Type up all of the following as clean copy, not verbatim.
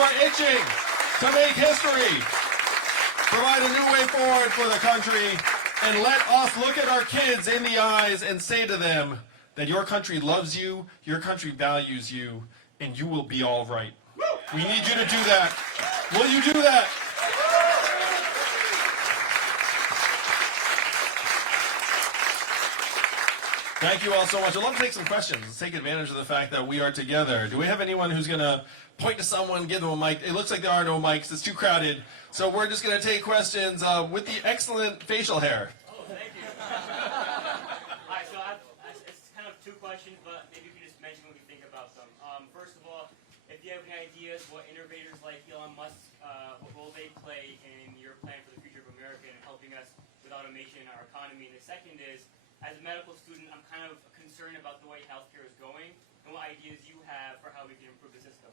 we're itching to make history, provide a new way forward for the country, and let us look at our kids in the eyes and say to them that your country loves you, your country values you, and you will be all right. We need you to do that. Will you do that? Thank you all so much. I'd love to take some questions. Let's take advantage of the fact that we are together. Do we have anyone who's going to point to someone, give them a mic? It looks like there are no mics. It's too crowded. So we're just going to take questions with the excellent facial hair. Oh, thank you. All right, so it's kind of two questions, but maybe you can just mention what you think about them. First of all, if you have any ideas what innovators like Elon Musk, what role they play in your plan for the future of America and helping us with automation in our economy. And the second is, as a medical student, I'm kind of concerned about the way healthcare is going and what ideas you have for how we can improve the system.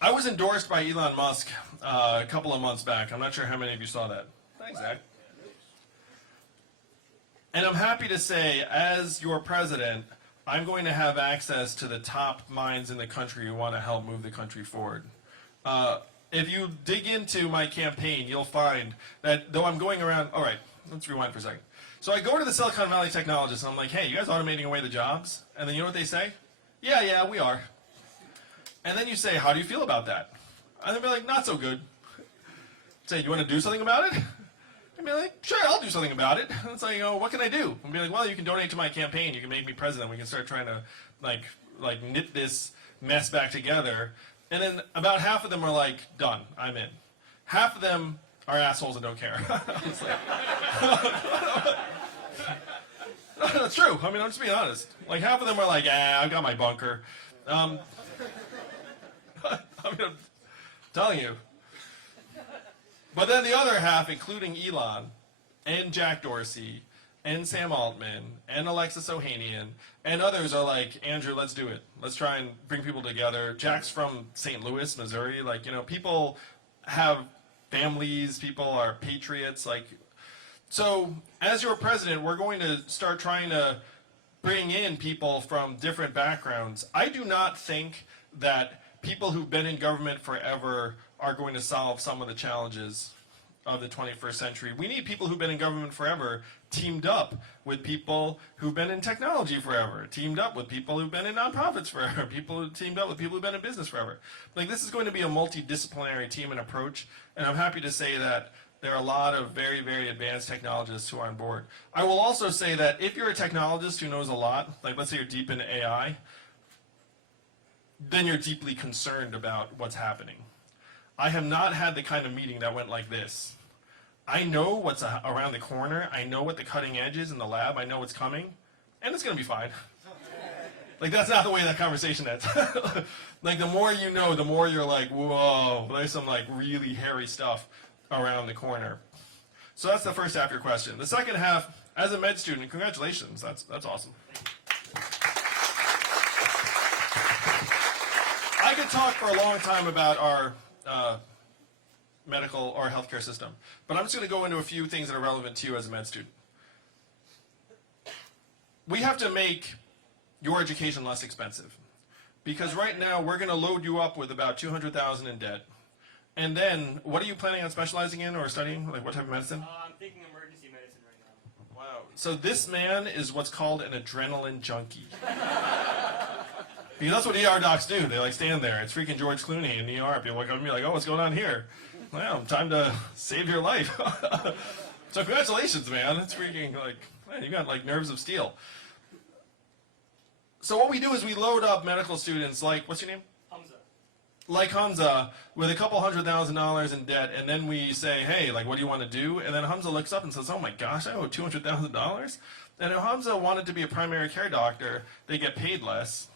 I was endorsed by Elon Musk a couple of months back. I'm not sure how many of you saw that. Thanks, Zach. And I'm happy to say, as your president, I'm going to have access to the top minds in the country who want to help move the country forward. If you dig into my campaign, you'll find that though I'm going around, all right, let's rewind for a second. So I go to the Silicon Valley technologists and I'm like, hey, you guys automating away the jobs? And then you know what they say? Yeah, we are. And then you say, how do you feel about that? And they'll be like, not so good. Say, do you want to do something about it? I'd be like, sure, I'll do something about it. And it's like, oh, what can I do? I'd be like, well, you can donate to my campaign. You can make me president. We can start trying to like knit this mess back together. And then about half of them are like, done, I'm in. Half of them are assholes and don't care. It's like, that's true. I mean, I'm just being honest. Like half of them are like, I've got my bunker. I mean, I'm telling you. But then the other half, including Elon and Jack Dorsey and Sam Altman and Alexis Ohanian and others are like, Andrew, let's do it. Let's try and bring people together. Jack's from St. Louis, Missouri. Like, you know, people have families, people are patriots. Like, so as your president, we're going to start trying to bring in people from different backgrounds. I do not think that people who've been in government forever are going to solve some of the challenges of the 21st century. We need people who've been in government forever teamed up with people who've been in technology forever, teamed up with people who've been in nonprofits forever, people who teamed up with people who've been in business forever. Like, this is going to be a multidisciplinary team and approach, and I'm happy to say that there are a lot of very, very advanced technologists who are on board. I will also say that if you're a technologist who knows a lot, like let's say you're deep into AI, then you're deeply concerned about what's happening. I have not had the kind of meeting that went like this. I know what's around the corner. I know what the cutting edge is in the lab. I know what's coming, and it's going to be fine. Like, that's not the way that conversation ends. Like, the more you know, the more you're like, whoa, there's some like really hairy stuff around the corner. So that's the first half of your question. The second half, as a med student, congratulations. That's awesome. I could talk for a long time about our medical or healthcare system, but I'm just going to go into a few things that are relevant to you as a med student. We have to make your education less expensive, because right now we're going to load you up with about $200,000 in debt, and then what are you planning on specializing in or studying? Like, what type of medicine? I'm thinking emergency medicine right now. Wow. So this man is what's called an adrenaline junkie. Because that's what ER docs do. They like stand there. It's freaking George Clooney in ER. People look up at me like, oh, what's going on here? Well, time to save your life. So congratulations, man. It's freaking like, man, you got like nerves of steel. So what we do is we load up medical students like, what's your name? Hamza. Like Hamza, with a couple $100,000 in debt, and then we say, hey, like, what do you want to do? And then Hamza looks up and says, oh my gosh, I owe $200,000? And if Hamza wanted to be a primary care doctor, they get paid less.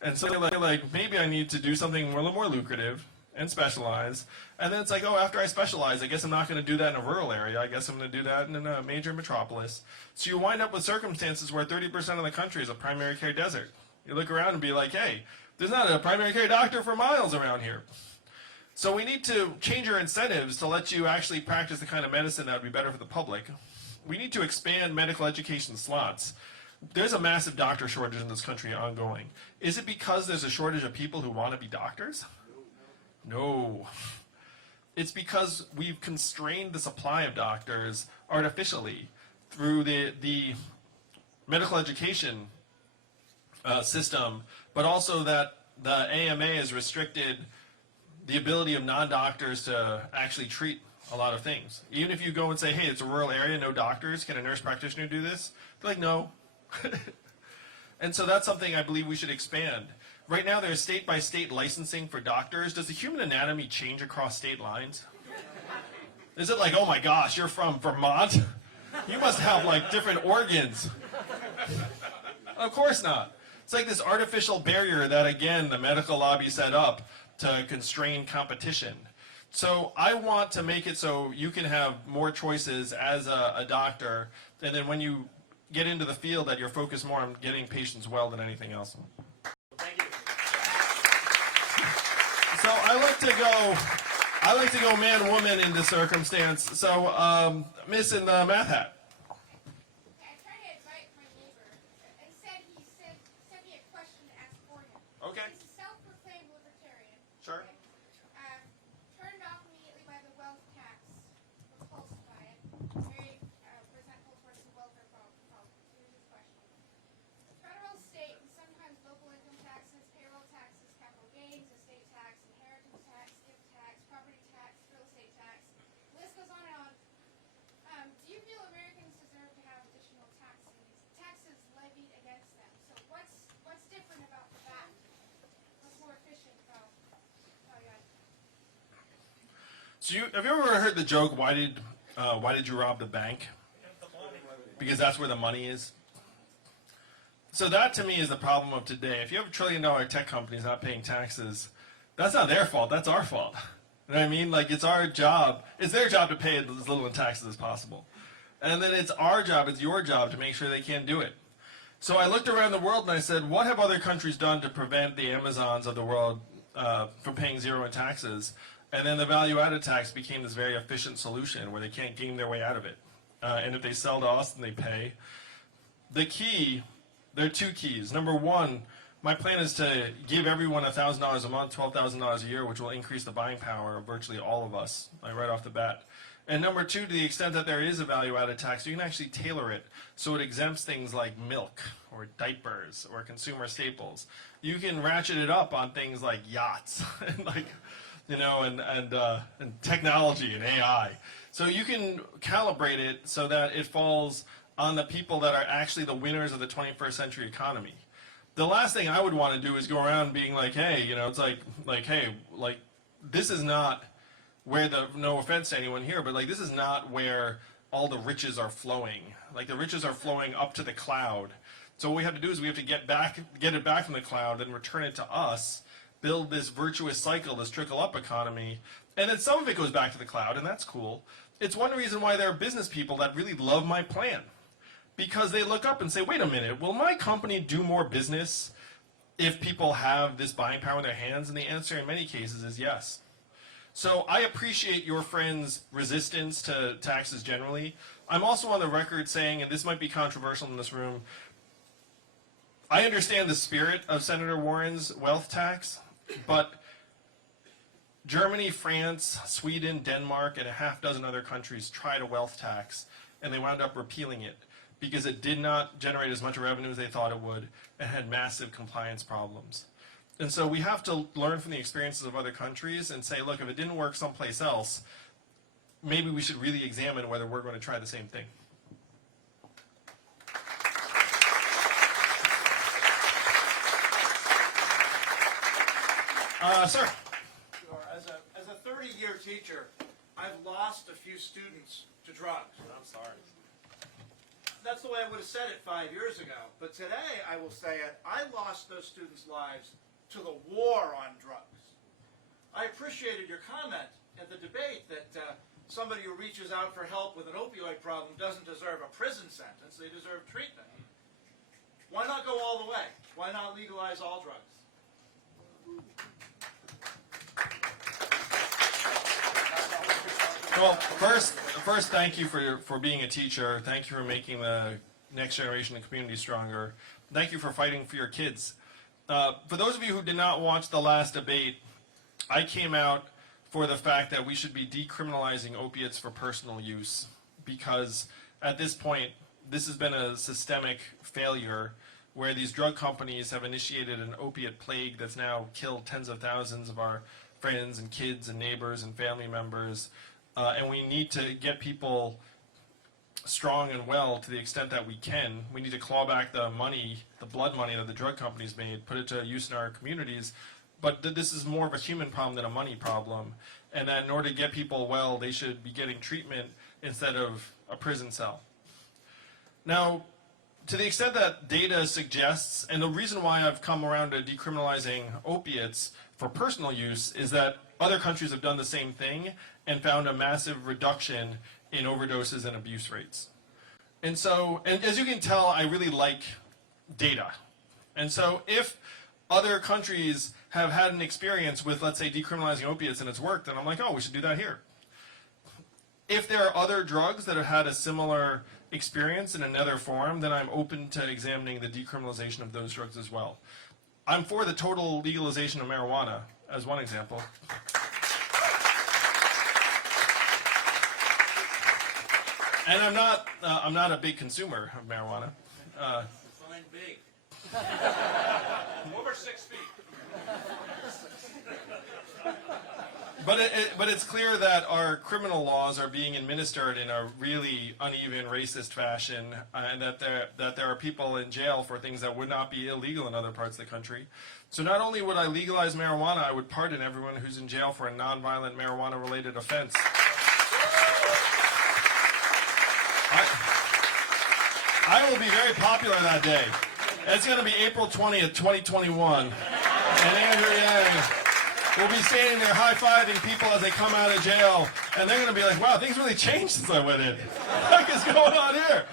And so they're like, maybe I need to do something a little more lucrative and specialize. And then it's like, oh, after I specialize, I guess I'm not going to do that in a rural area. I guess I'm going to do that in a major metropolis. So you wind up with circumstances where 30% of the country is a primary care desert. You look around and be like, hey, there's not a primary care doctor for miles around here. So we need to change our incentives to let you actually practice the kind of medicine that would be better for the public. We need to expand medical education slots. There's a massive doctor shortage in this country ongoing. Is it because there's a shortage of people who want to be doctors? No. It's because we've constrained the supply of doctors artificially through the medical education system, but also that the AMA has restricted the ability of non-doctors to actually treat a lot of things. Even if you go and say, hey, it's a rural area, no doctors, can a nurse practitioner do this? They're like, no. And so that's something I believe we should expand. Right now there's state-by-state licensing for doctors. Does the human anatomy change across state lines? Is it like, oh my gosh, you're from Vermont? You must have like different organs. Of course not. It's like this artificial barrier that, again, the medical lobby set up to constrain competition. So I want to make it so you can have more choices as a doctor, and then when you get into the field that you're focused more on getting patients well than anything else. Thank you. So I like to go man, woman in this circumstance. So Miss in the math hat. I tried to invite my neighbor. Instead, he sent me a question to ask for him. Okay. He's a self-proclaimed libertarian. Sure. Okay? Turned off immediately by the wealth tax. Repulsed by it. Very resentful towards the welfare problem. Here's his question. Federal, state, and sometimes local income taxes, payroll taxes, capital gains, estate tax, inheritance tax, gift tax, property tax, real estate tax. The list goes on and on. Do you feel Americans deserve to have additional taxes levied against them? So what's different about that? What's more efficient about? Oh yeah. So have you ever heard the joke, why did you rob the bank? Because that's where the money is. So that to me is the problem of today. If you have $1 trillion tech companies not paying taxes, that's not their fault, that's our fault. You know what I mean? Like, it's our job, it's their job to pay as little in taxes as possible. And then it's our job, it's your job to make sure they can't do it. So I looked around the world and I said, what have other countries done to prevent the Amazons of the world from paying zero in taxes? And then the value-added tax became this very efficient solution where they can't game their way out of it. And if they sell to us, then they pay. The key, there are two keys. Number one, my plan is to give everyone $1,000 a month, $12,000 a year, which will increase the buying power of virtually all of us, like right off the bat. And number two, to the extent that there is a value-added tax, you can actually tailor it so it exempts things like milk or diapers or consumer staples. You can ratchet it up on things like yachts and like, you know, and technology and AI. So you can calibrate it so that it falls on the people that are actually the winners of the 21st century economy. The last thing I would want to do is go around being like, hey, you know, it's like, hey, like, this is not where no offense to anyone here, but like, this is not where all the riches are flowing. Like, the riches are flowing up to the cloud. So what we have to do is we have to get it back from the cloud and return it to us, build this virtuous cycle, this trickle-up economy, and then some of it goes back to the cloud, and that's cool. It's one reason why there are business people that really love my plan. Because they look up and say, wait a minute, will my company do more business if people have this buying power in their hands? And the answer in many cases is yes. So I appreciate your friends' resistance to taxes generally. I'm also on the record saying, and this might be controversial in this room, I understand the spirit of Senator Warren's wealth tax, but Germany, France, Sweden, Denmark, and a half dozen other countries tried a wealth tax, and they wound up repealing it because it did not generate as much revenue as they thought it would and had massive compliance problems. And so we have to learn from the experiences of other countries and say, look, if it didn't work someplace else, maybe we should really examine whether we're going to try the same thing. Sir. Sure. As a 30-year teacher, I've lost a few students to drugs. I'm sorry. That's the way I would have said it 5 years ago. But today, I will say it, I lost those students' lives to the war on drugs. I appreciated your comment at the debate that somebody who reaches out for help with an opioid problem doesn't deserve a prison sentence, they deserve treatment. Why not go all the way? Why not legalize all drugs? Well, first, thank you for being a teacher. Thank you for making the next generation and community stronger. Thank you for fighting for your kids. For those of you who did not watch the last debate, I came out for the fact that we should be decriminalizing opiates for personal use, because at this point, this has been a systemic failure where these drug companies have initiated an opiate plague that's now killed tens of thousands of our friends and kids and neighbors and family members. And we need to get people strong and well to the extent that we can. We need to claw back the money, the blood money that the drug companies made, put it to use in our communities. But this is more of a human problem than a money problem. And that in order to get people well, they should be getting treatment instead of a prison cell. Now, to the extent that data suggests, and the reason why I've come around to decriminalizing opiates for personal use is that other countries have done the same thing and found a massive reduction in overdoses and abuse rates. And so, and as you can tell, I really like data. And so if other countries have had an experience with, let's say, decriminalizing opiates and it's worked, then I'm like, oh, we should do that here. If there are other drugs that have had a similar experience in another form, then I'm open to examining the decriminalization of those drugs as well. I'm for the total legalization of marijuana, as one example. And I'm not a big consumer of marijuana. Define big. Over 6 feet. But it's clear that our criminal laws are being administered in a really uneven, racist fashion, and that there are people in jail for things that would not be illegal in other parts of the country. So not only would I legalize marijuana, I would pardon everyone who's in jail for a nonviolent marijuana-related offense. I will be very popular that day. It's going to be April 20th, 2021. And Andrew Yang will be standing there high-fiving people as they come out of jail. And they're going to be like, wow, things really changed since I went in. What the heck is going on here?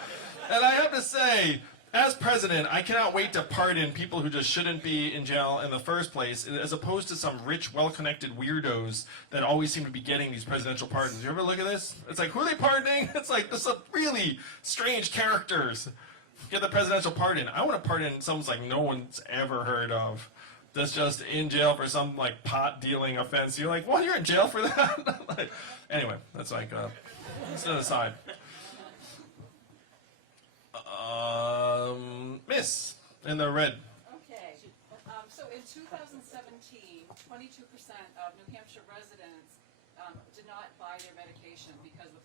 And I have to say, as president, I cannot wait to pardon people who just shouldn't be in jail in the first place, as opposed to some rich, well-connected weirdos that always seem to be getting these presidential pardons. You ever look at this? It's like, who are they pardoning? It's like, there's some really strange characters get the presidential pardon. I want to pardon someone like no one's ever heard of, that's just in jail for some like pot dealing offense. You're like, what? You're in jail for that? Like, anyway, that's like it's an aside. Miss in the red. Okay. So in 2017, 22% of New Hampshire residents did not buy their medication because the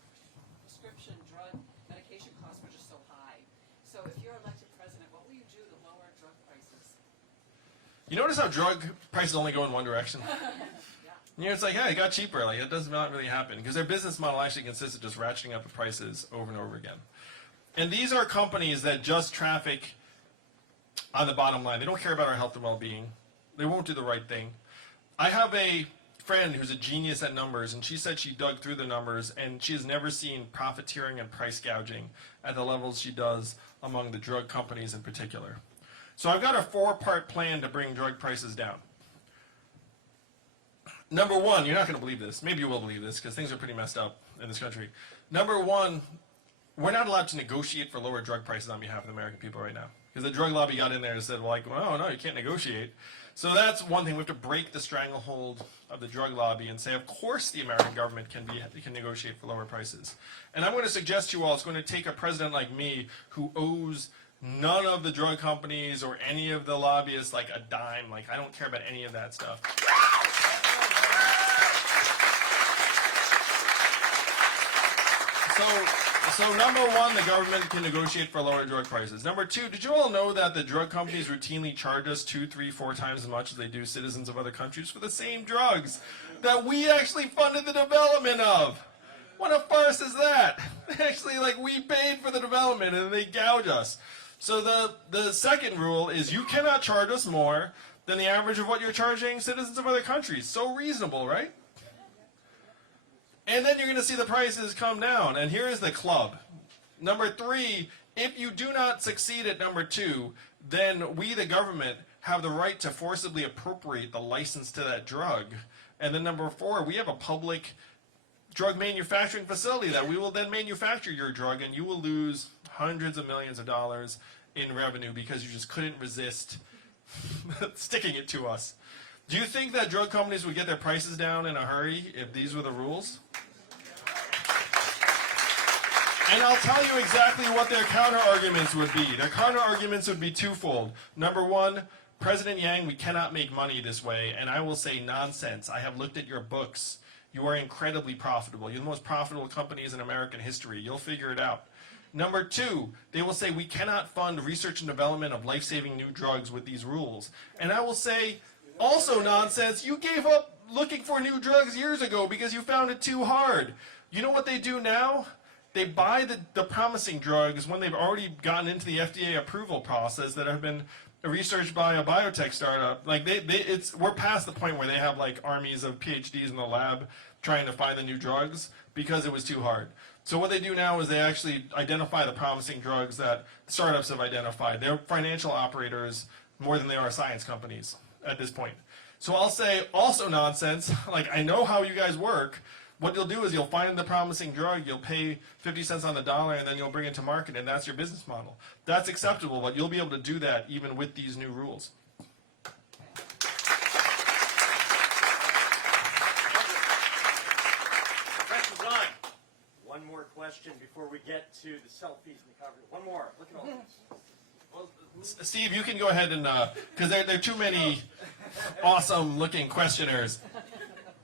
prescription drug medication costs were just so high. So if you're elected president, what will you do to lower drug prices? You notice how drug prices only go in one direction? Yeah. You know, it's like, hey, it got cheaper. Like, it does not really happen because their business model actually consists of just ratcheting up the prices over and over again. And these are companies that just traffic on the bottom line. They don't care about our health and well-being. They won't do the right thing. I have a friend who's a genius at numbers, and she said she dug through the numbers, and she has never seen profiteering and price gouging at the levels she does among the drug companies in particular. So I've got a 4-part plan to bring drug prices down. Number one, you're not going to believe this. Maybe you will believe this because things are pretty messed up in this country. Number one, we're not allowed to negotiate for lower drug prices on behalf of the American people right now. Because the drug lobby got in there and said, well, no, you can't negotiate. So that's one thing. We have to break the stranglehold of the drug lobby and say, of course the American government can negotiate for lower prices. And I'm going to suggest to you all, it's going to take a president like me who owes none of the drug companies or any of the lobbyists like a dime. Like, I don't care about any of that stuff. So number one, the government can negotiate for lower drug prices. Number two, did you all know that the drug companies routinely charge us 2, 3, 4 times as much as they do citizens of other countries for the same drugs that we actually funded the development of? What a farce is that? Actually, like, we paid for the development and they gouge us. So the second rule is you cannot charge us more than the average of what you're charging citizens of other countries. So reasonable, right? And then you're going to see the prices come down. And here is the club. Number three, if you do not succeed at number two, then we, the government, have the right to forcibly appropriate the license to that drug. And then number four, we have a public drug manufacturing facility that we will then manufacture your drug, and you will lose hundreds of millions of dollars in revenue because you just couldn't resist sticking it to us. Do you think that drug companies would get their prices down in a hurry if these were the rules? And I'll tell you exactly what their counter-arguments would be. Their counter-arguments would be twofold. Number one, President Yang, we cannot make money this way. And I will say, nonsense. I have looked at your books. You are incredibly profitable. You're the most profitable companies in American history. You'll figure it out. Number two, they will say we cannot fund research and development of life-saving new drugs with these rules. And I will say, also nonsense, you gave up looking for new drugs years ago because you found it too hard. You know what they do now? They buy the promising drugs when they've already gotten into the FDA approval process that have been researched by a biotech startup. Like we're past the point where they have like armies of PhDs in the lab trying to find the new drugs because it was too hard. So what they do now is they actually identify the promising drugs that startups have identified. They're financial operators more than they are science companies at this point. So I'll say also nonsense, like I know how you guys work. What you'll do is you'll find the promising drug, you'll pay 50 cents on the dollar, and then you'll bring it to market, and that's your business model. That's acceptable, but you'll be able to do that even with these new rules. Press is on. One more question before we get to the selfies and the cover. One more. Look at all this. Well, Steve, you can go ahead and, because there are too many awesome-looking questioners.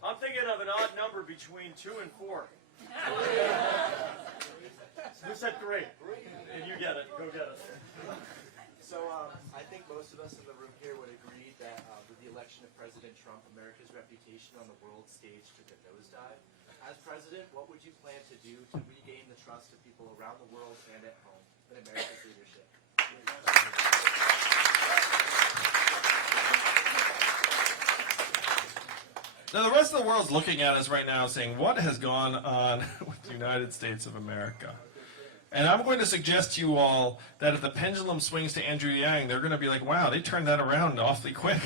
I'm thinking of an odd number between 2 and 4. Who said 3? And you get it. Go get it. So I think most of us in the room here would agree that with the election of President Trump, America's reputation on the world stage took a nosedive. As president, what would you plan to do to regain the trust of people around the world and at home in America's leadership? Now, the rest of the world's looking at us right now saying, what has gone on with the United States of America? And I'm going to suggest to you all that if the pendulum swings to Andrew Yang, they're going to be like, wow, they turned that around awfully quick.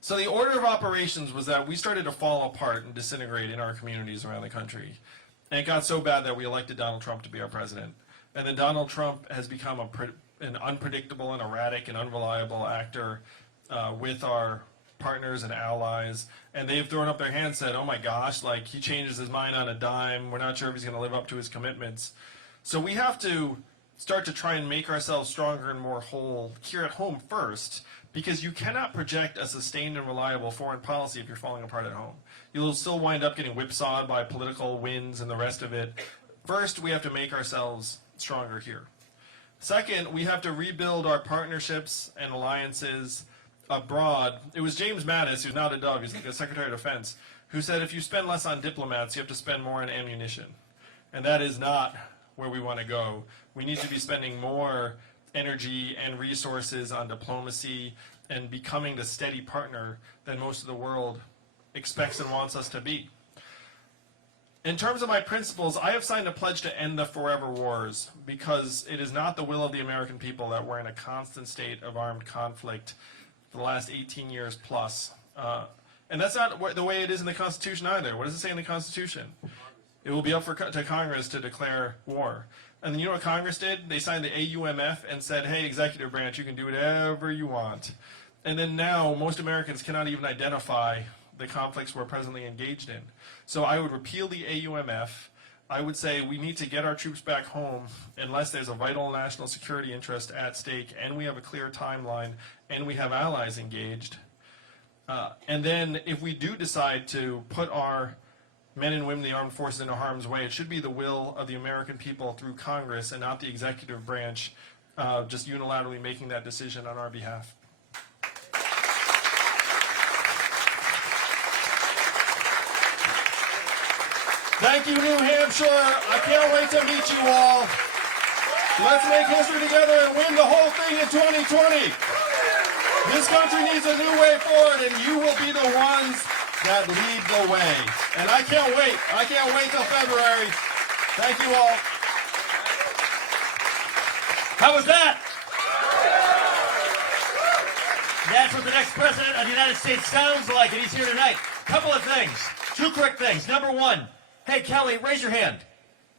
So the order of operations was that we started to fall apart and disintegrate in our communities around the country. And it got so bad that we elected Donald Trump to be our president. And then Donald Trump has become an unpredictable and erratic and unreliable actor with our partners and allies, and they've thrown up their hands and said, oh my gosh, like he changes his mind on a dime, we're not sure if he's going to live up to his commitments. So we have to start to try and make ourselves stronger and more whole here at home first, because you cannot project a sustained and reliable foreign policy if you're falling apart at home. You'll still wind up getting whipsawed by political winds and the rest of it. First, we have to make ourselves stronger here. Second, we have to rebuild our partnerships and alliances abroad. It was James Mattis, who's now the Dove, he's like the Secretary of Defense, who said if you spend less on diplomats, you have to spend more on ammunition. And that is not where we want to go. We need to be spending more energy and resources on diplomacy and becoming the steady partner that most of the world expects and wants us to be. In terms of my principles, I have signed a pledge to end the forever wars because it is not the will of the American people that we're in a constant state of armed conflict for the last 18 years plus. And that's not the way it is in the Constitution either. What does it say in the Constitution? It will be up to Congress to declare war. And then you know what Congress did? They signed the AUMF and said, hey, executive branch, you can do whatever you want. And then now most Americans cannot even identify the conflicts we're presently engaged in. So I would repeal the AUMF. I would say we need to get our troops back home unless there's a vital national security interest at stake and we have a clear timeline and we have allies engaged. And then if we do decide to put our men and women in the armed forces into harm's way, it should be the will of the American people through Congress and not the executive branch just unilaterally making that decision on our behalf. Thank you, New Hampshire. I can't wait to meet you all. Let's make history together and win the whole thing in 2020. This country needs a new way forward, and you will be the ones that lead the way. And I can't wait. I can't wait till February. Thank you all. How was that? That's what the next president of the United States sounds like, and he's here tonight. Couple of things. 2 quick things. Number 1. Hey, Kelly, raise your hand.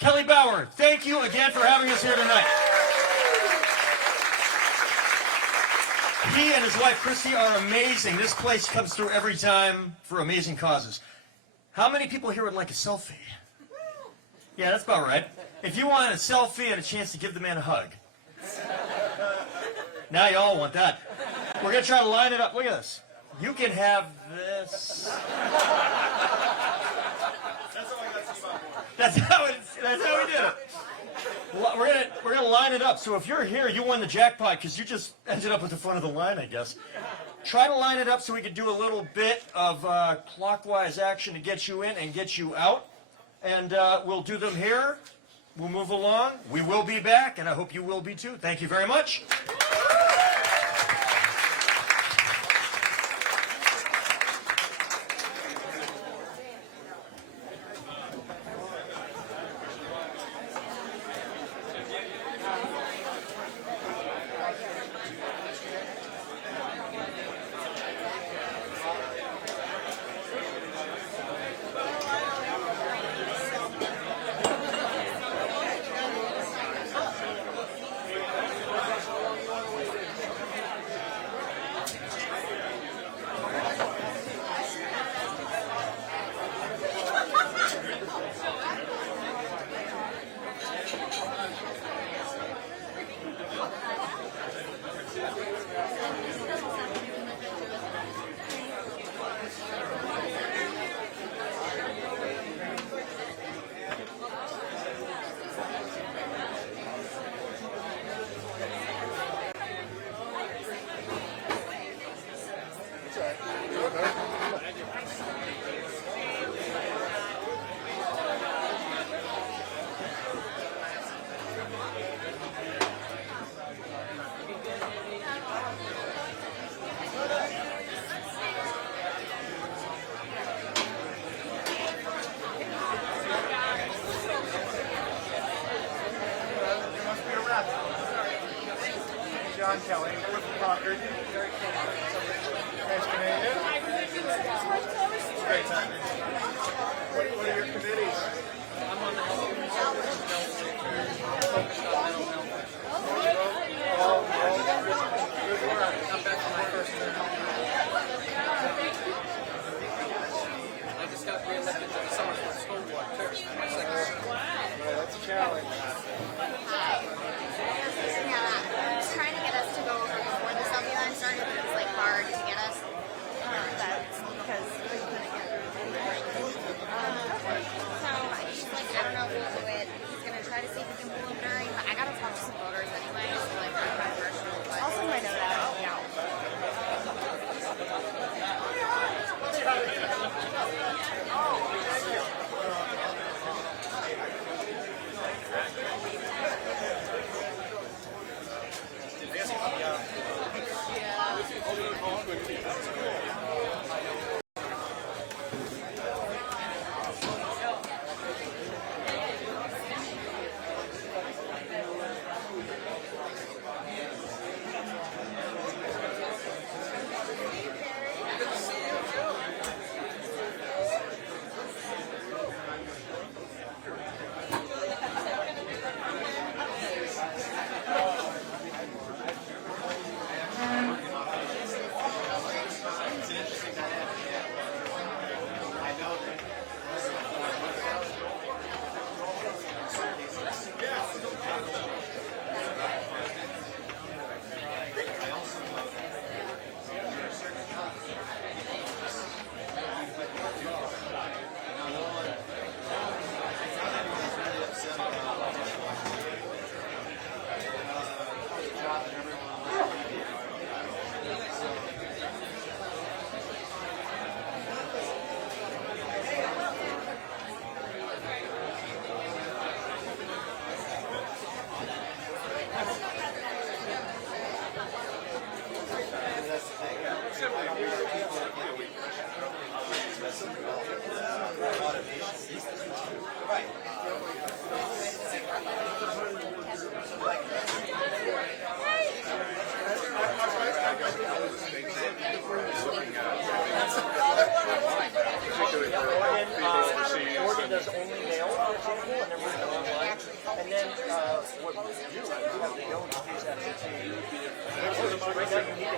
Kelly Bauer, thank you again for having us here tonight. He and his wife Christy are amazing. This place comes through every time for amazing causes. How many people here would like a selfie? Yeah, that's about right. If you want a selfie and a chance to give the man a hug. Now you all want that. We're going to try to line it up. Look at this. You can have this. That's how we did it. We're gonna line it up. So if you're here, you won the jackpot because you just ended up at the front of the line, I guess. Try to line it up so we can do a little bit of clockwise action to get you in and get you out. And we'll do them here. We'll move along. We will be back, and I hope you will be too. Thank you very much. John Kelly, Concord. Nice to meet you. Great time. What are your committees? I'm on the health committee. Focused on mental health. Good work. I'm back from my first term. I just got re-elected to the Summerford School Board, too. My second term. Right, that's a challenge. Trying to get us to go over before the selfie line started, but it was like hard to get us. That's because we couldn't get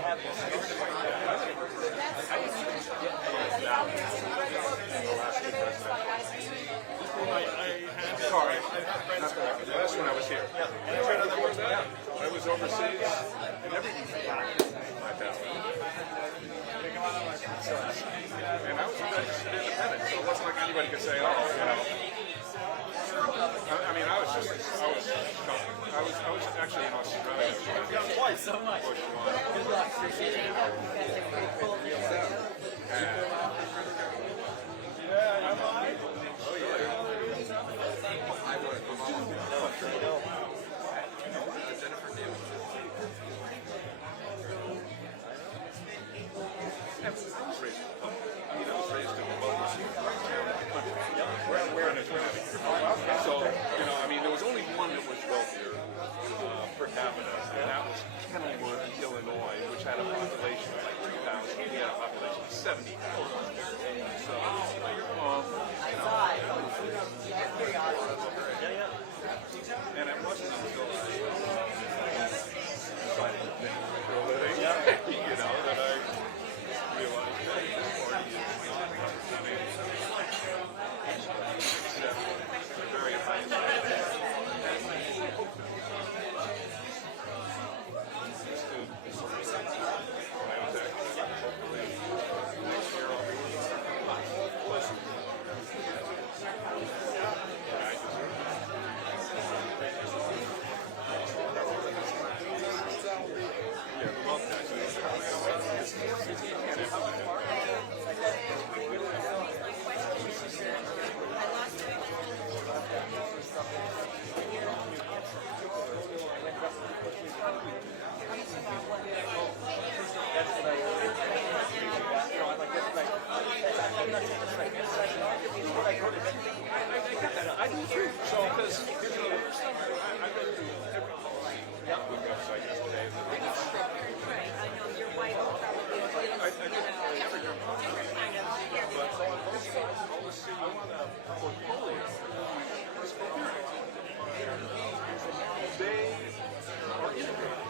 Sorry, that's when I was here. I was overseas and everything like that. And I was a registered independent, so it wasn't like anybody could say, oh, you know. I mean, I was shocked. I was actually in Australia. Twice so much. Good luck. Appreciate it. So, you know, I mean, there was only one that was wealthier per capita, and that was Kenilworth, Illinois, which had a population of like 3,000. He had a population of 70,000. So, and it wasn't until I decided to think for a living, you know, that I realized that 40 years very high I do too. So, because, you know, I read through every website yesterday. I want a portfolio. They are integrated.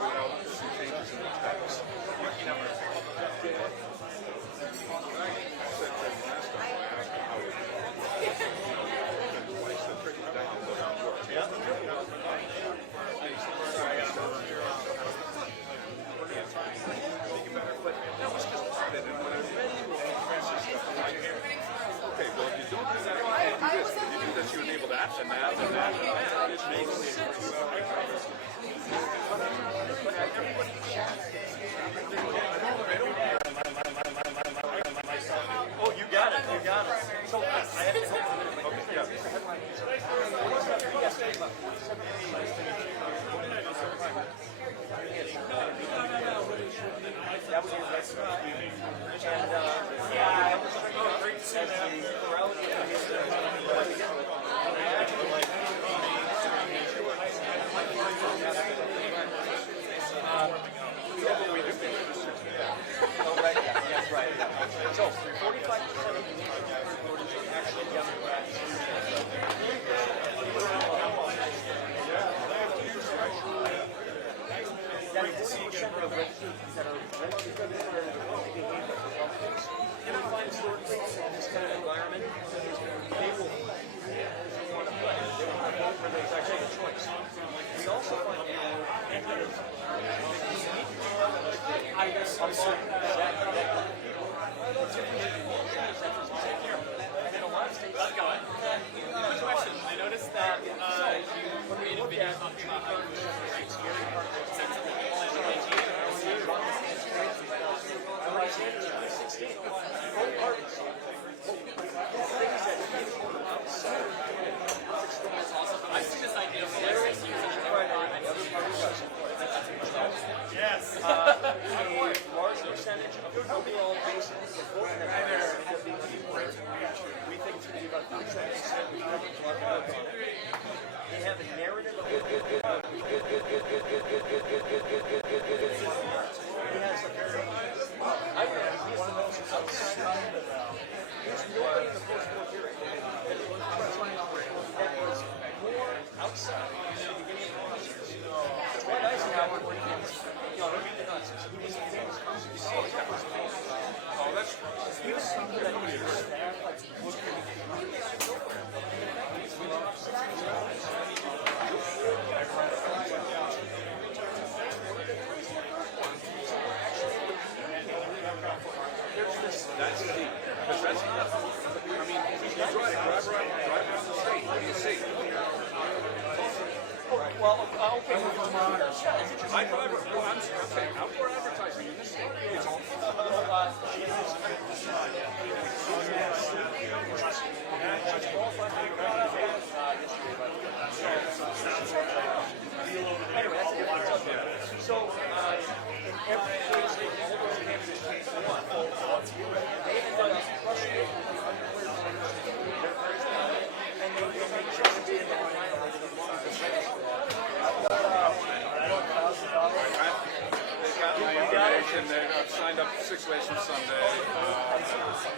Without some changes in the text. You enable that and that and that and that. It makes sense. Oh, you got it. You got it. So I have to help you. Okay, yeah. That was your best. And yeah, it was great to see the morality of the That's right. So 45% of the actually Democrats. That is 40% of registered that are registered and I find historically in this kind of environment, they will want to play. They want to vote where there's actually a choice. We also find I guess I'm sorry. Question. I noticed that you created videos talking about how I've seen this idea for like 6 years. Yes. A large percentage of the overall basis of voting we think it's going to be about 37%. We have to work on it. They have a narrative of it. He has a very, I read he's the most outside. There's nobody in the post-war period that was more outside than the beginning of the That's key. Because that's enough. I mean, you drive around the state. What do you see? Well, okay, with Vermonters. I drive. Well, I'm saying outdoor advertising in this state is Anyway, that's a different subject. So, in every case, all those candidates case one, they end up frustrated with the unemployed and they make sure to be in the line as long as they're registered. I've got They got my information. I've signed up 6 ways from Sunday.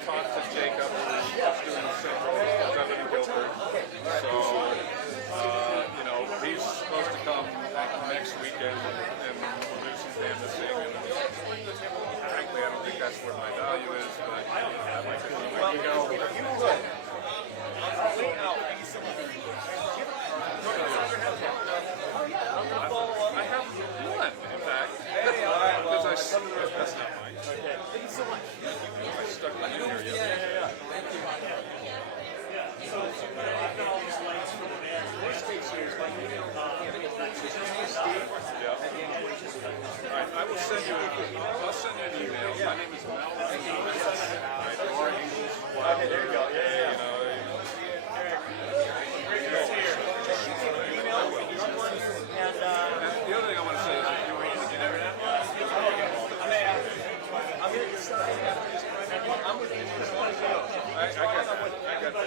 Talked to Jacob, who's doing the same role as Governor Guilford. So, you know, he's supposed to come next weekend and we'll do some canvassing. And frankly, I don't think that's where my value is, but I'd like to see my ego. you would. Wait out. I have one, in fact. Because that's not mine. Thank you so much. I stuck it in here yesterday. All right, I will send you. I'll send you an email. My name is Mel. Right, Laura Ingles. Okay, there you go. Yeah. You know. And The other thing I want to say is, I'm going to decide after this primary. I'm with you because I want to go. I get that.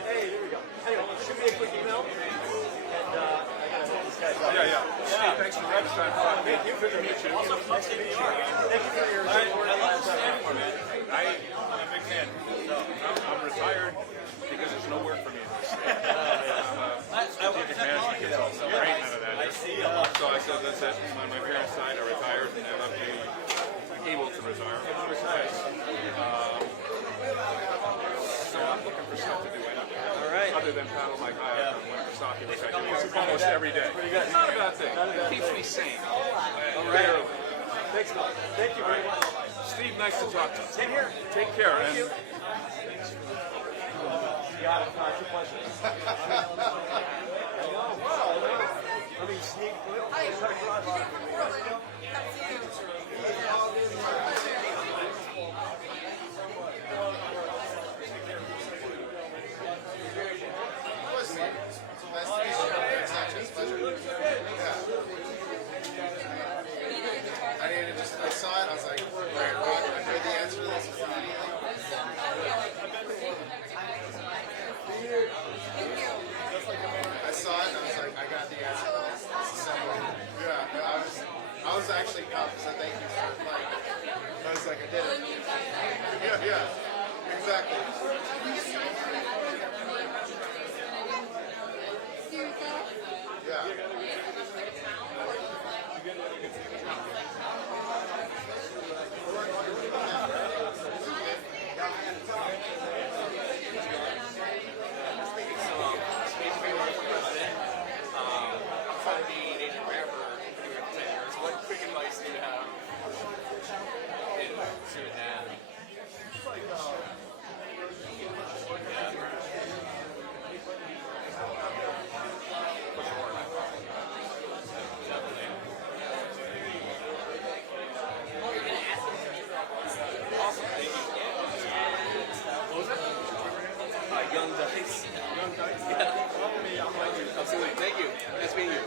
Hey, here we go. Anyway, shoot me a quick email. And I got to hold this guy up. Yeah. Steve, thanks for the time. Thank you. Good to meet you. Also, nice to meet you. Thank you for your support. I'm a big fan. I'm retired because there's no work for me in this state. Strategic management gets all great out of that. So I said, that's it. On my parents' side, I retired, and I'll be able to retire. So I'm looking for stuff to do other than paddle my kayak on Winnipesaukee, which I do almost every day. It's not a bad thing. It keeps me sane. Barely. Thanks, Mel. Thank you very much. Steve, nice to talk to you. Same here. Take care. Thank you. Got it. Two questions. I mean, sneak. Cut across. I saw it, I was like, right, I heard the answer to this immediately. I saw it and I was like, I got the answer. This is simple. Yeah, I was actually pumped, so thank you for, like, I was like, I did it. Yeah, exactly. Yeah. Absolutely. Thank you. Nice meeting you.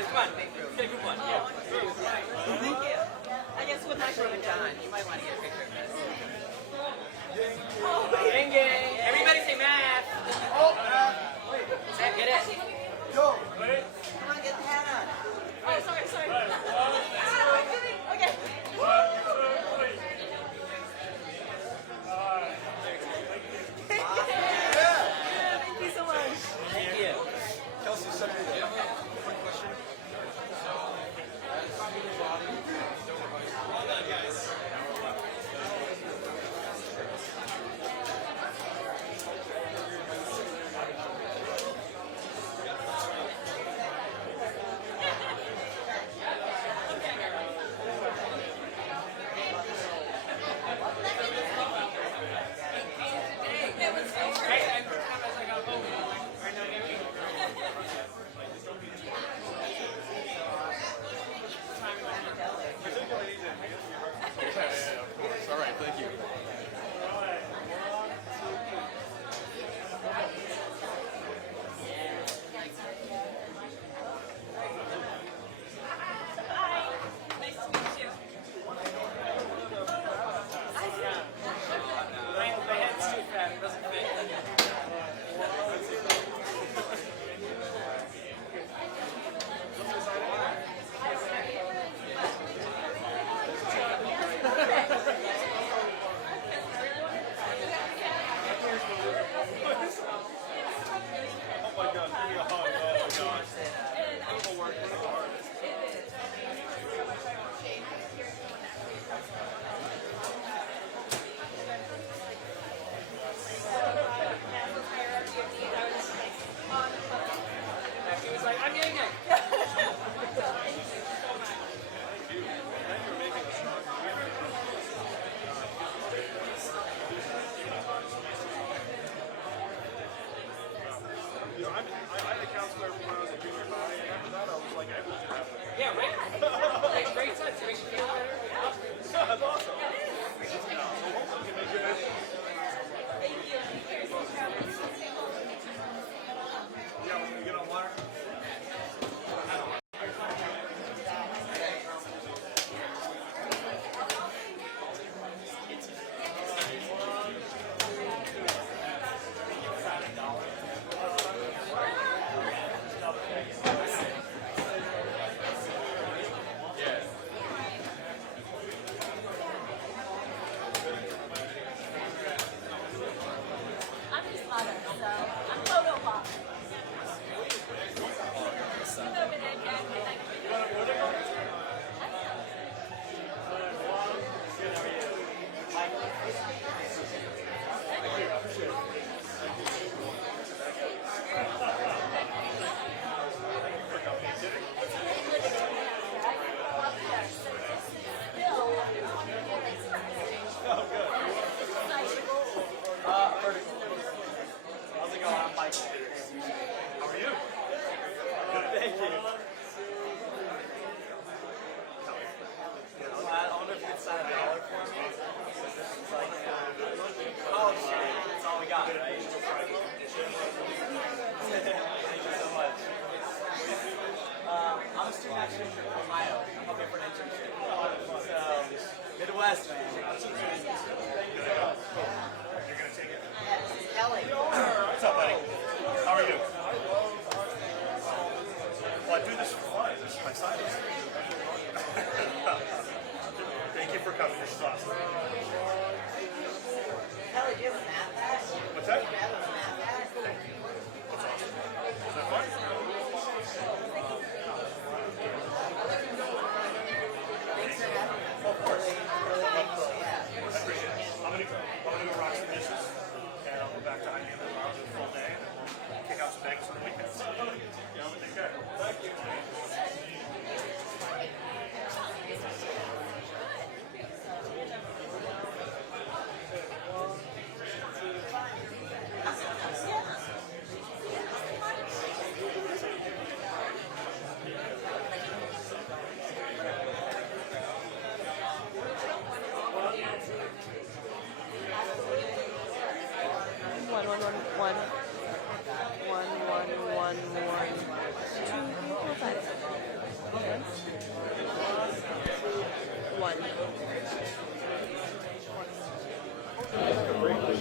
Come on. Get a good one. Yeah. Thank you. I guess with my brother John, you might want to get a picture of this. Gang, gang. Everybody say math. Oh, Sam, get it. Yo. Come on, get the hat on. Oh, sorry. Okay. Thank you so much. Thank you. Kelsey, something. Do you have a quick question? Well done, guys. All right, thank you. Nice to meet you. My head's too fat. It doesn't fit. Oh my God, give me a hug. Oh my gosh. Beautiful work, one of the hardest. He was like, I'm getting it. Thank you. Thank you for making us strong. You know, I had a counselor when I was in junior high, and after that I was like able to have it. Yeah, right? Like, great sense. It makes you feel better. That's awesome. So hopefully we can make it. Thank you. father, so I'm photo pop. How's it going? I'm Michael. How are you? Good, thank you. I wonder if you could sign $1 for me. It's like, oh, that's all we got, right? Thank you so much. I'm a student actually from Ohio. I'm hoping for an internship. So, Midwest, man. Thank you so much. You're going to take it? This is Ellie. What's up, buddy? How are you? Well, I do this for fun. This is my side hustle. Thank you for coming. This is awesome. Ellie, do you have a math hat? What's that? Do you have a math hat? That's awesome. Is that fun? Of course. I appreciate it. I'm gonna go rock some dishes, and I'll go back to IBM tomorrow for a full day, and we'll kick out some Vegas on the weekends. Take care. Thank you.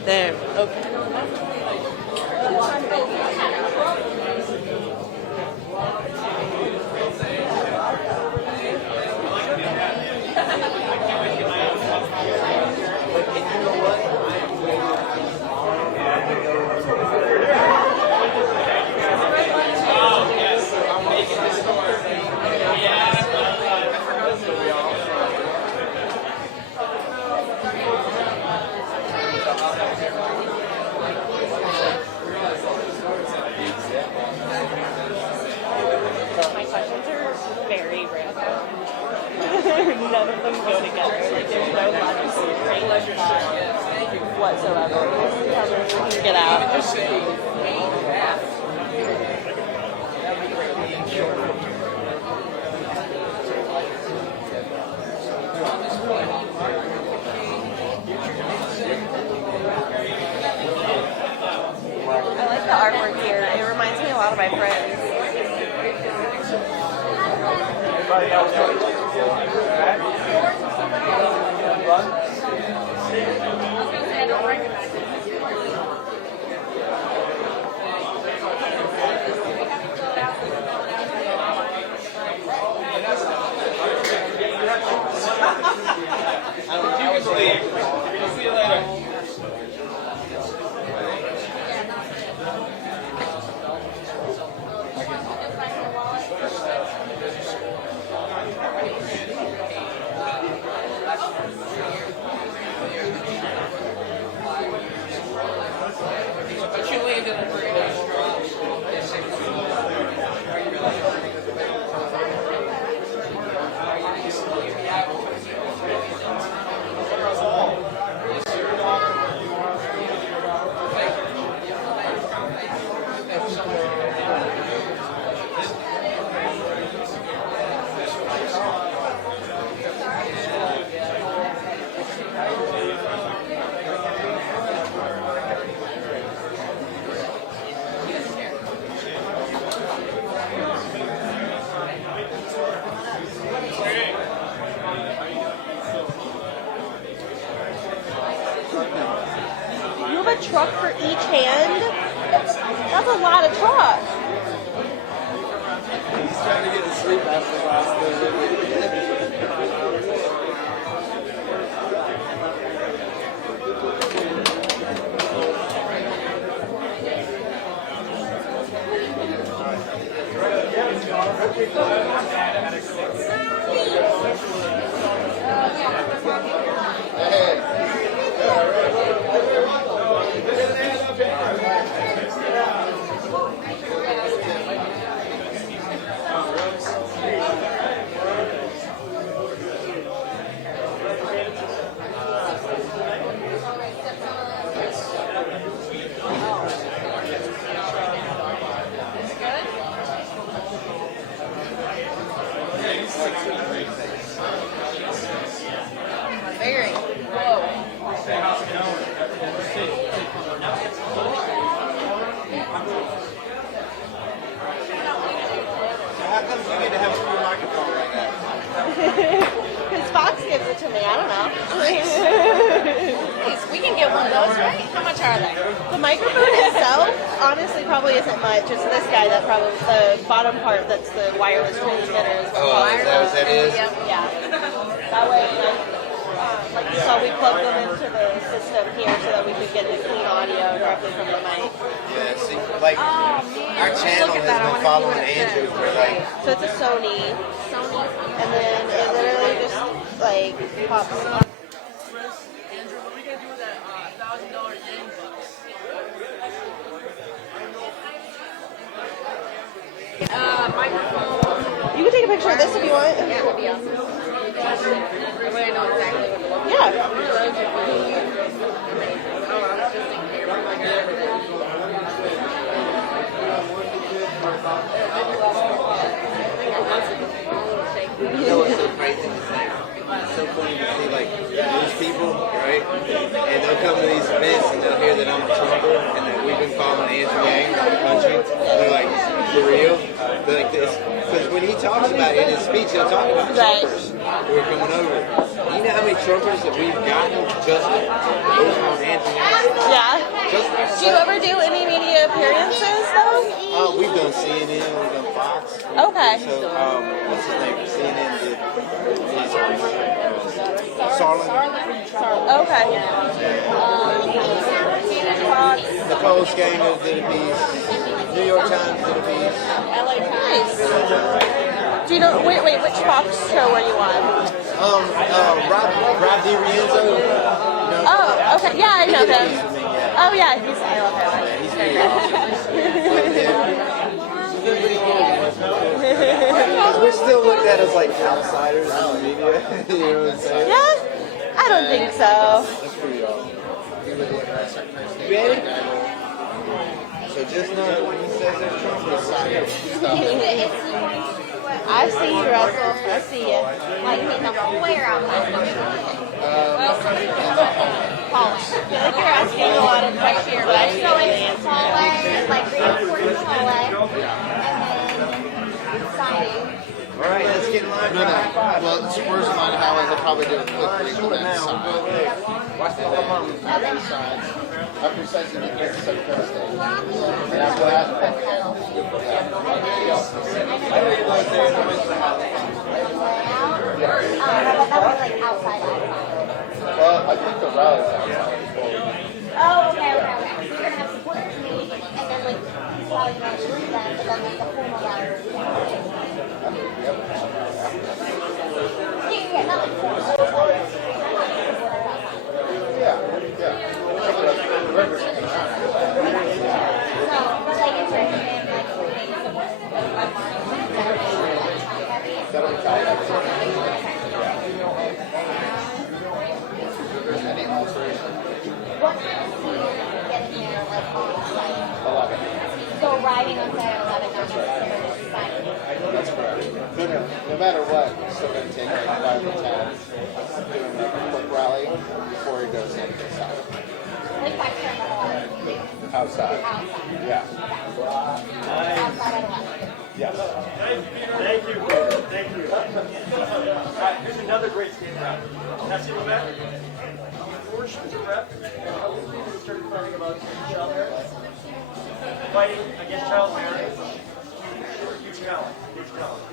There. Okay. My questions are very random. None of them go together. Like there's no logical train of thought whatsoever. Tell me we can get out. I like the artwork here. It reminds me a lot of my friends. I don't recognize it. You can leave. See you later. But you landed a pretty nice drop. You have a truck for each hand? That's a lot of truck. He's trying to get to sleep after the last microphone itself, honestly, probably isn't much. It's this guy that probably, the bottom part that's the wireless transmitter is what Is that what that is? Yeah. That way, like you saw, we plugged them into the system here so that we could get the clean audio directly from the mic. Yeah, see, like, our channel has been following Andrew for like... So it's a Sony, and then it literally just, like, pops up. Andrew, what are we gonna do with that $1,000 yang bucks? Microphone. You can take a picture of this if you want. Yeah, that would be awesome. Everybody know exactly what it looks like. Yeah. You know what's so crazy? It's like, so funny to see like news people, right? And they'll come to these events and they'll hear that I'm a Trumper and that we've been following Andrew Yang around the country. And they're like, for real? They're like this. Because when he talks about it in his speech, he'll talk about Trumpers who are coming over. You know how many Trumpers that we've gotten just over on Andrew Yang? Yeah. Do you ever do any media appearances though? We've done CNN, we've done Fox. Okay. So, what's his name? CNN did. Sarlin. Okay. Nicole Skanger did a piece. New York Times did a piece. Nice. Do you know? Wait. Which Fox show were you on? Rob DiRienzo. Oh, okay. Yeah, I know him. Oh yeah, I love him. He's pretty awesome. We're still looked at as like outsiders in the media. You know what I'm saying? Yeah? I don't think so. That's pretty awesome. You ready? So just know that when he says there's Trump, I see you, Russell. I see you. Like in the hallway or outside? I feel like you're asking a lot of questions, but I So it's hallway, like reinforcing the hallway, and then signing. all right, let's get in line. No. Well, the Spurs line of highways, they'll probably do it quickly and then sign. Watch the mom. After signs, after says that he gets to the first stage. And after that, well, I think the rally's outside. Oh, okay. So you're gonna have supporters meet, and then like rally them, but then like the formal rally. Yeah, not like formal. Yeah. The river's hanging around. No, but like in terms of like That'll be tight. Any alteration? what time of seat getting there like on site? 11. So riding on site at 11, not necessarily just signing. That's correct. No matter what, it's still going to take like 5 to 10 doing like a quick rally before he goes in inside. Like 5 to 10 Outside. outside. Yeah. Outside at 11. Yes. Thank you. Thank you. All right, here's another great skate rap. That's it, Matt. Unfortunately, rep. We started fighting about child marriage. Fighting against child marriage. Huge challenge. Huge challenge.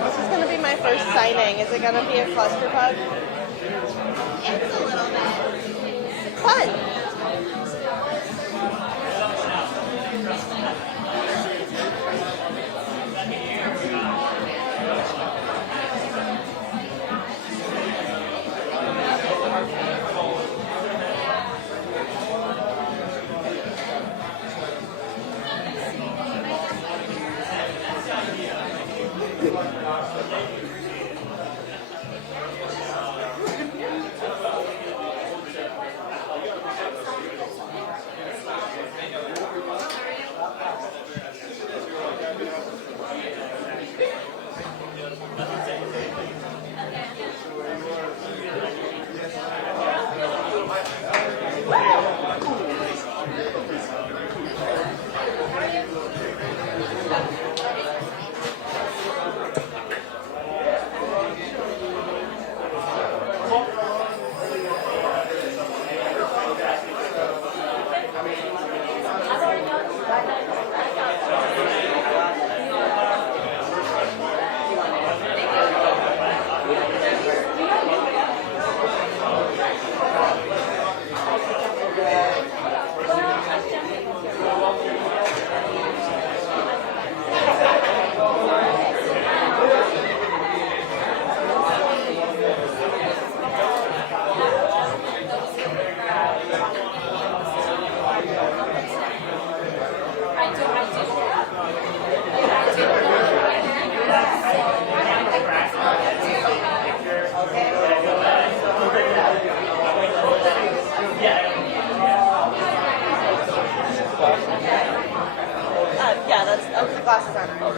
This is going to be my first signing. Is it going to be a clusterfuck? It's a little bit. Fun. glasses aren't on.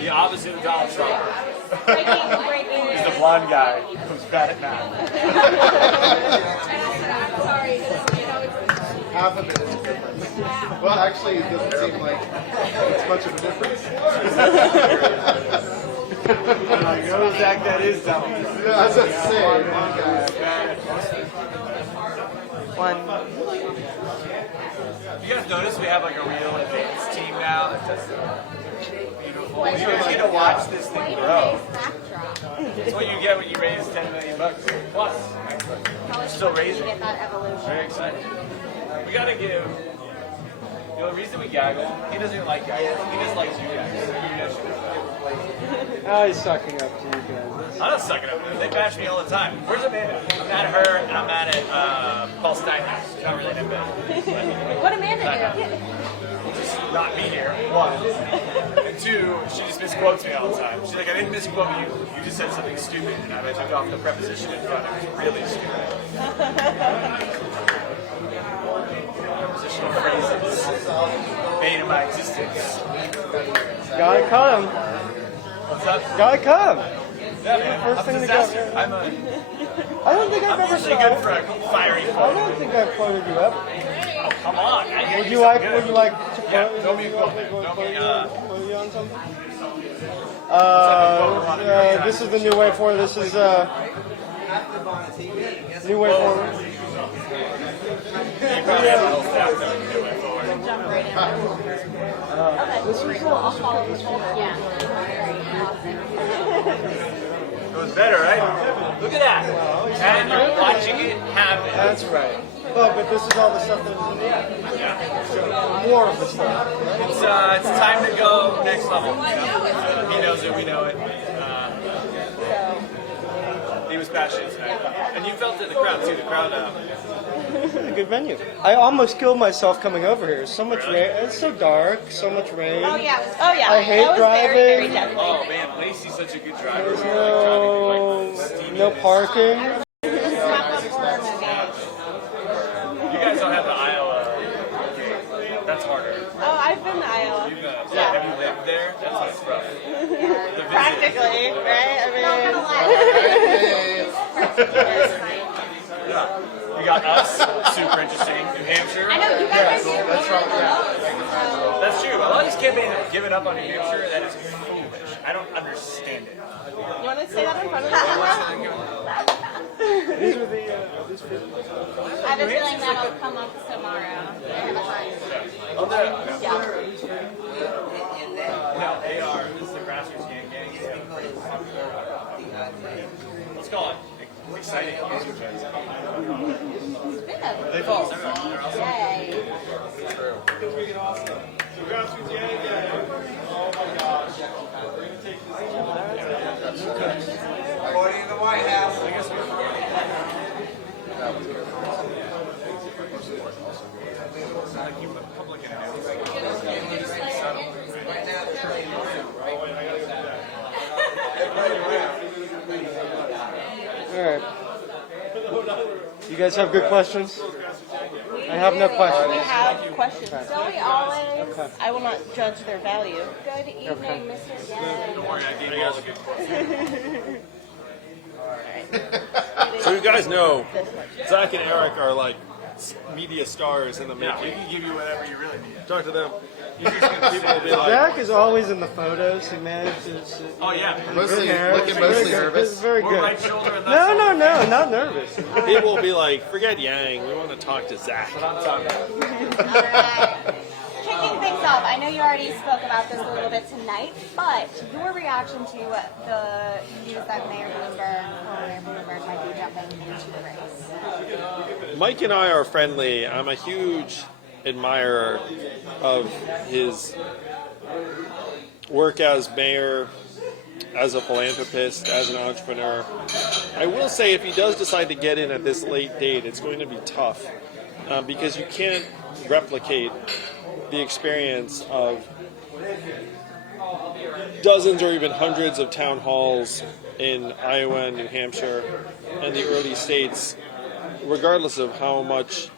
The opposite of Donald Trump. He's the blonde guy who's bad at math. Half of it is a difference. Well, actually, it doesn't seem like it's much of a difference. Like, oh, Zach, that is dumb. Yeah, as I say, One. You guys notice we have like a real advanced team now that does beautiful. You guys get to watch this thing grow. That's what you get when you raise $10 million plus. Still raising. Very excited. We gotta give. You know, the reason we gaggle, he doesn't even like gaggles. He just likes you guys. Oh, he's sucking up to you guys. I'm not sucking up to them. They bash me all the time. Where's Amanda? I'm mad at her and I'm mad at Paul Steinhaus. She's not really that bad. What Amanda do? Just not be here, one. And two, she just misquotes me all the time. She's like, I didn't misquote you. You just said something stupid. And I took off the preposition in front. It was really stupid. Prepositional phrases made in my existence. Gotta come. What's up? Gotta come. Yeah, man. First I'm thing a to disaster. go. I'm a... I don't think I've I'm ever usually tried. good for a fiery I quote. don't think I've quoted you ever. Oh, come on. Would you like? Would you like to quote? Yeah, throw me a quote. Quote Throw me, you on something? This is the new way forward. This is new way forward. You probably have a whole staff that would do it forward. This is It was better, right? Look at that. And you're watching it happen. That's right. Oh, but this is all the stuff that was in the end. Yeah. More of the stuff. It's time to go next level. He knows it, we know it. He was passionate tonight. And you felt it in the crowd too. The crowd It's a good venue. I almost killed myself coming over here. So much rain. It's so dark. So much rain. Oh yeah. Oh yeah. I hate that was driving. Very, very deadly. Oh man, Lacey's such a good driver. There's no parking. You guys don't have the Iowa. That's harder. Oh, I've been to Iowa. Have you lived live there, that's what's rough. Practically, right? You got us, super interesting. New Hampshire. I know you guys are That's probably, That's true. A lot of these kids have given up on New Hampshire. That is foolish. I don't understand it. You want to say that in front of me? These are the. I have a feeling that'll come up tomorrow. They're gonna find. Yeah. No, they are. This is the grassroots gang. It's pretty popular. Let's call it exciting. They fall. They're awesome. Yay. Party in the White House. I guess All right. You guys have good questions? I have no questions. We have questions. So we always. Okay. I will not judge their value. Good evening, Mr. Yang. don't worry, I gave you all the good questions. So you guys know, Zach and Eric are like media stars in the Yeah, we making. can give you whatever you really need. Talk to them. People will be like, Zach is always in the photos. He manages. Oh yeah. Mostly, Good hair. looking It's mostly very good. nervous. It's very We're good. right shoulder and No, no, no, not nervous. people will be like, forget Yang. We want to talk to Zach. Alright. Kicking things off, I know you already spoke about this a little bit tonight, but your reaction to the news that Mayor Bloomberg might be jumping into the race. Mike and I are friendly. I'm a huge admirer of his work as mayor, as a philanthropist, as an entrepreneur. I will say if he does decide to get in at this late date, it's going to be tough because you can't replicate the experience of dozens or even hundreds of town halls in Iowa and New Hampshire and the early states, regardless of how much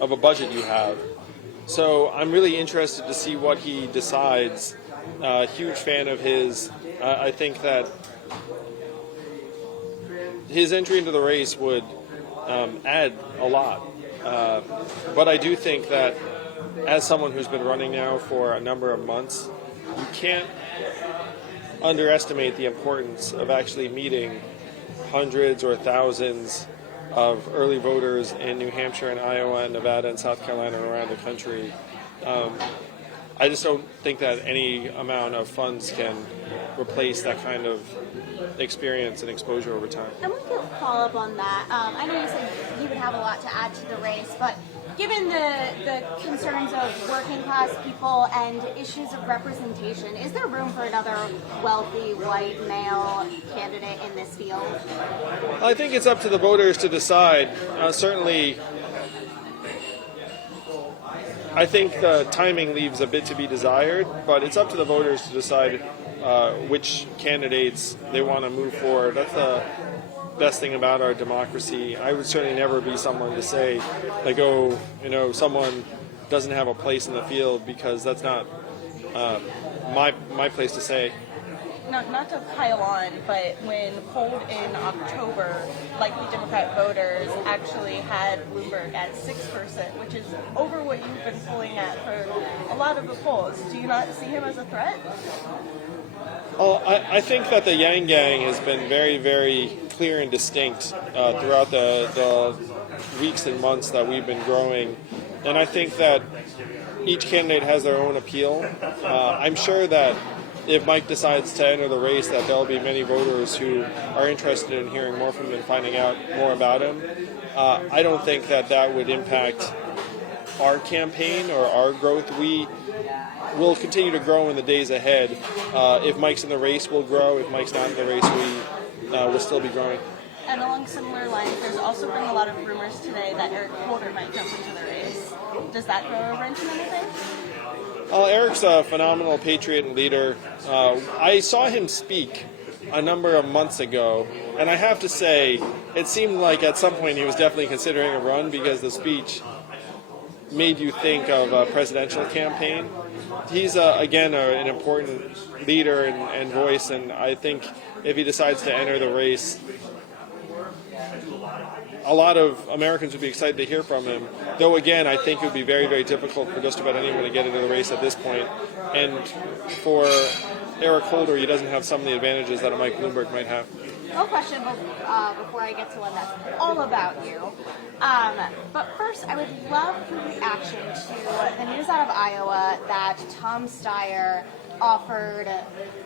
of a budget you have. So I'm really interested to see what he decides. Huge fan of his. I think that his entry into the race would add a lot. But I do think that as someone who's been running now for a number of months, you can't underestimate the importance of actually meeting hundreds or thousands of early voters in New Hampshire and Iowa and Nevada and South Carolina and around the country. I just don't think that any amount of funds can replace that kind of experience and exposure over time. I want to follow up on that. I know you said you would have a lot to add to the race, but given the concerns of working class people and issues of representation, is there room for another wealthy white male candidate in this field? I think it's up to the voters to decide. Certainly, I think the timing leaves a bit to be desired, but it's up to the voters to decide which candidates they want to move forward. That's the best thing about our democracy. I would certainly never be someone to say, like, oh, someone doesn't have a place in the field, because that's not my place to say. Not to pile on, but when polled in October, likely Democrat voters actually had Bloomberg at 6%, which is over what you've been polling at for a lot of the polls. Do you not see him as a threat? Well, I think that the Yang Gang has been very, very clear and distinct throughout the weeks and months that we've been growing. And I think that each candidate has their own appeal. I'm sure that if Mike decides to enter the race, that there'll be many voters who are interested in hearing more from him and finding out more about him. I don't think that that would impact our campaign or our growth. We will continue to grow in the days ahead. If Mike's in the race, we'll grow. If Mike's not in the race, we will still be growing. And along similar lines, there's also been a lot of rumors today that Eric Holder might jump into the race. Does that throw a wrench in anything? Eric's a phenomenal patriot and leader. I saw him speak a number of months ago, and I have to say, it seemed like at some point he was definitely considering a run, because the speech made you think of a presidential campaign. he's again an important leader and voice, and I think if he decides to enter the race, a lot of Americans would be excited to hear from him. Though again, I think it would be very, very difficult for just about anyone to get into the race at this point. And for Eric Holder, he doesn't have some of the advantages that a Mike Bloomberg might have. One question before I get to one that's all about you. But first, I would love your reaction to the news out of Iowa that Tom Steyer offered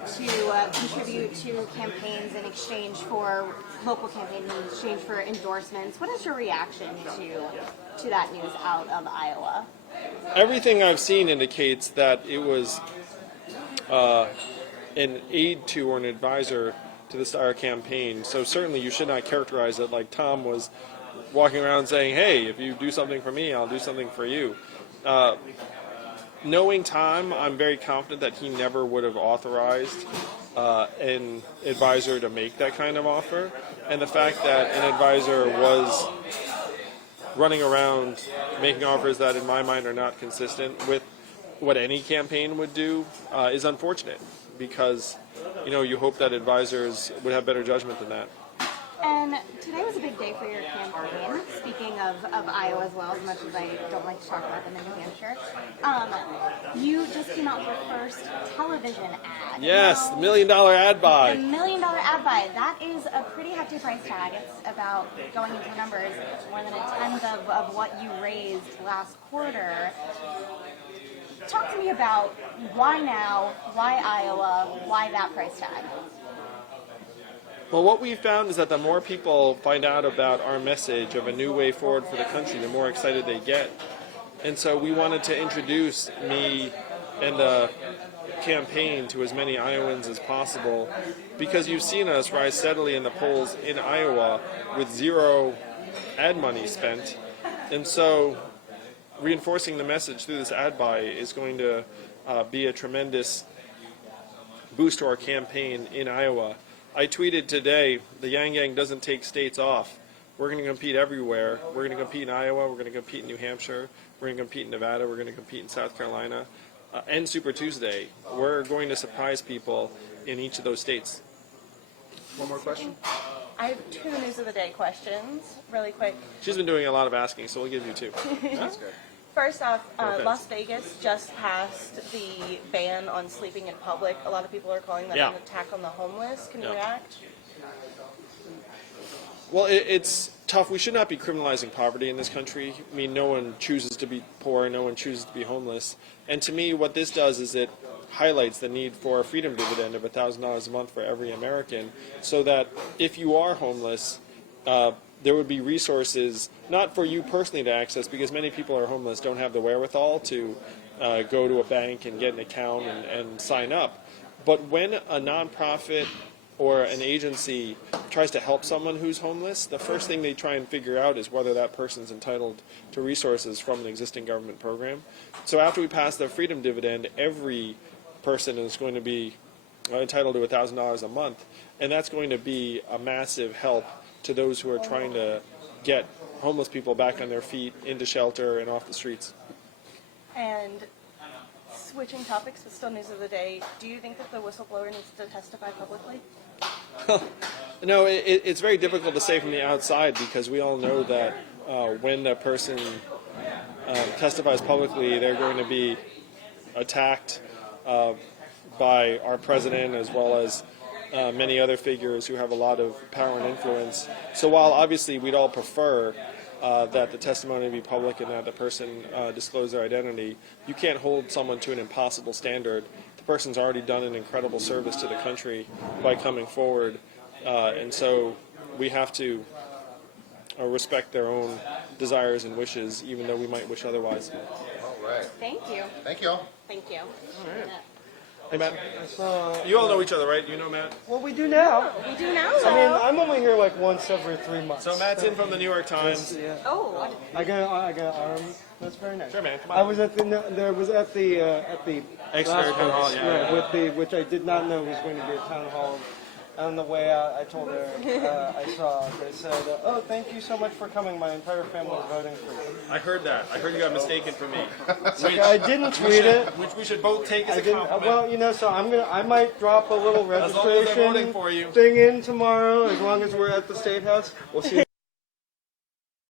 to contribute to campaigns in exchange for local campaigns in exchange for endorsements. What is your reaction to that news out of Iowa? Everything I've seen indicates that it was an aid to or an advisor to the Steyer campaign. So certainly you should not characterize it like Tom was walking around saying, hey, if you do something for me, I'll do something for you. Knowing Tom, I'm very confident that he never would have authorized an advisor to make that kind of offer. And the fact that an advisor was running around making offers that in my mind are not consistent with what any campaign would do is unfortunate, because you hope that advisors would have better judgment than that. And today was a big day for your campaign. Speaking of Iowa as well, as much as I don't like to talk about them in New Hampshire, you just came out with your first television ad. Yes, the $1 million ad buy. The $1 million ad buy. That is a pretty hefty price tag. It's about, going into numbers, more than a tenth of what you raised last quarter. Talk to me about why now, why Iowa, why that price tag? Well, what we've found is that the more people find out about our message of a new way forward for the country, the more excited they get. And so we wanted to introduce me and the campaign to as many Iowans as possible, because you've seen us rise steadily in the polls in Iowa with zero ad money spent. And so reinforcing the message through this ad buy is going to be a tremendous boost to our campaign in Iowa. I tweeted today, the Yang Gang doesn't take states off. We're going to compete everywhere. We're going to compete in Iowa. We're going to compete in New Hampshire. We're going to compete in Nevada. We're going to compete in South Carolina. And Super Tuesday. We're going to surprise people in each of those states. One more question? I have 2 news of the day questions, really quick. She's been doing a lot of asking, so we'll give you 2. That's good. First off, Okay. Las Vegas just passed the ban on sleeping in public. A lot of people are calling that Yeah. an attack on the homeless. Can you Yeah. react? Well, it's tough. We should not be criminalizing poverty in this country. I mean, no one chooses to be poor, no one chooses to be homeless. And to me, what this does is it highlights the need for a freedom dividend of $1,000 a month for every American, so that if you are homeless, there would be resources, not for you personally to access, because many people who are homeless don't have the wherewithal to go to a bank and get an account and sign up. But when a nonprofit or an agency tries to help someone who's homeless, the first thing they try and figure out is whether that person's entitled to resources from an existing government program. So after we pass the freedom dividend, every person is going to be entitled to $1,000 a month, and that's going to be a massive help to those who are trying to get homeless people back on their feet, into shelter, and off the streets. And switching topics, but still news of the day, do you think that the whistleblower needs to testify publicly? No, it's very difficult to say from the outside, because we all know that when a person testifies publicly, they're going to be attacked by our president, as well as many other figures who have a lot of power and influence. So while obviously we'd all prefer that the testimony be public and that the person disclose their identity, you can't hold someone to an impossible standard. The person's already done an incredible service to the country by coming forward, and so we have to respect their own desires and wishes, even though we might wish otherwise. All right. Thank you. Thank you all. Thank you. All right. Hey, Matt. You all know each other, right? You know Matt? Well, we do now. We do now, I mean, I'm only here like once every 3 months. So Matt's in from the New York Times. Yeah. Oh. I got an arm. That's very nice. Sure, man. Come on. I was at the Exeter last Town Hall, place, yeah. right, which I did not know was going to be a town hall On the way out, I told her, I saw, they said, oh, thank you so much for coming. My entire family is voting for you. I heard that. I heard you got mistaken for me. I didn't tweet it. Which we should both take as I a didn't, compliment. well, you know, so I might drop a little As long as they're voting registration for you. thing in tomorrow, as long as we're at the State House. We'll see.